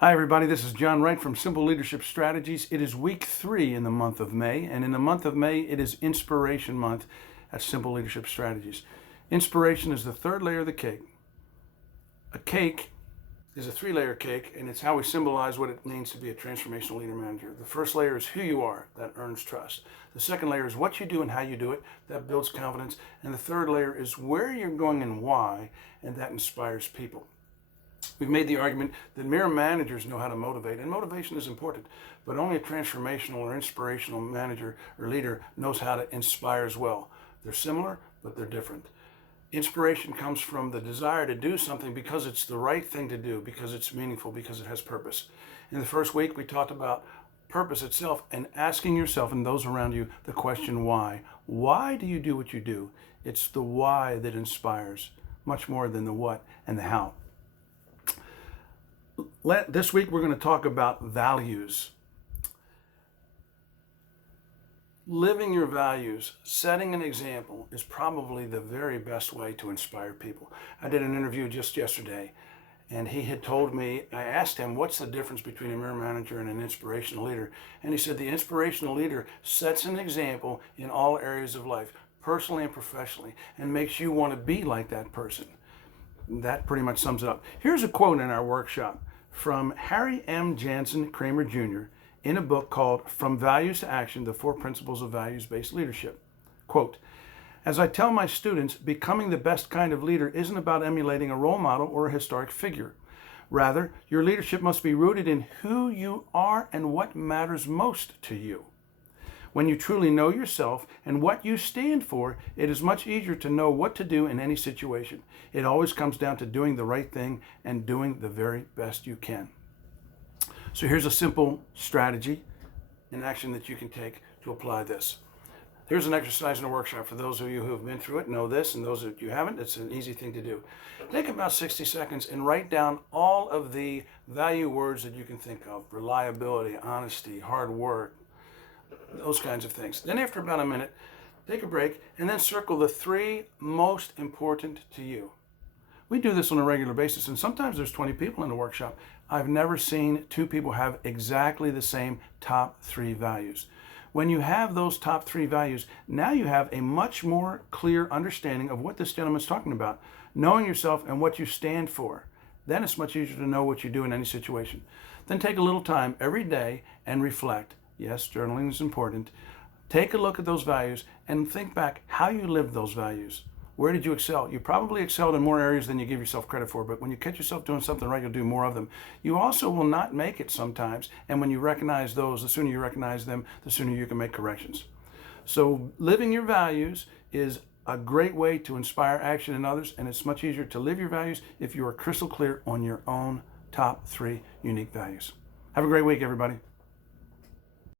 Hi everybody, this is John Wright from Simple Leadership Strategies. It is week 3 in the month of May, and in the month of May it is Inspiration Month at Simple Leadership Strategies. Inspiration is the third layer of the cake. A cake is a 3-layer cake, and it's how we symbolize what it means to be a transformational leader manager. The first layer is who you are, that earns trust. The second layer is what you do and how you do it, that builds confidence. And the third layer is where you're going and why, and that inspires people. We've made the argument that mere managers know how to motivate, and motivation is important, but only a transformational or inspirational manager or leader knows how to inspire as well. They're similar, but they're different. Inspiration comes from the desire to do something because it's the right thing to do, because it's meaningful, because it has purpose. In the first week, we talked about purpose itself and asking yourself and those around you the question why. Why do you do what you do? It's the why that inspires, much more than the what and the how. This week we're going to talk about values. Living your values, setting an example, is probably the very best way to inspire people. I did an interview just yesterday, and he had told me, I asked him, what's the difference between a mere manager and an inspirational leader? And he said the inspirational leader sets an example in all areas of life, personally and professionally, and makes you want to be like that person. That pretty much sums it up. Here's a quote in our workshop from Harry M. Jansen Kramer Jr. in a book called From Values to Action, The 4 Principles of Values-Based Leadership. Quote, as I tell my students, becoming the best kind of leader isn't about emulating a role model or a historic figure. Rather, your leadership must be rooted in who you are and what matters most to you. When you truly know yourself and what you stand for, it is much easier to know what to do in any situation. It always comes down to doing the right thing and doing the very best you can. So here's a simple strategy and action that you can take to apply this. Here's an exercise in a workshop. For those of you who have been through it, know this, and those of you haven't, it's an easy thing to do. Take about 60 seconds and write down all of the value words that you can think of: reliability, honesty, hard work, those kinds of things. Then after about a minute, take a break and then circle the 3 most important to you. We do this on a regular basis, and sometimes there's 20 people in the workshop. I've never seen 2 people have exactly the same top 3 values. When you have those top 3 values, now you have a much more clear understanding of what this gentleman's talking about, knowing yourself and what you stand for. Then it's much easier to know what you do in any situation. Then take a little time every day and reflect. Yes, journaling is important. Take a look at those values and think back how you lived those values. Where did you excel? You probably excelled in more areas than you give yourself credit for, but when you catch yourself doing something right, you'll do more of them. You also will not make it sometimes, and when you recognize those, the sooner you recognize them, the sooner you can make corrections. So living your values is a great way to inspire action in others, and it's much easier to live your values if you are crystal clear on your own top 3 unique values. Have a great week, everybody.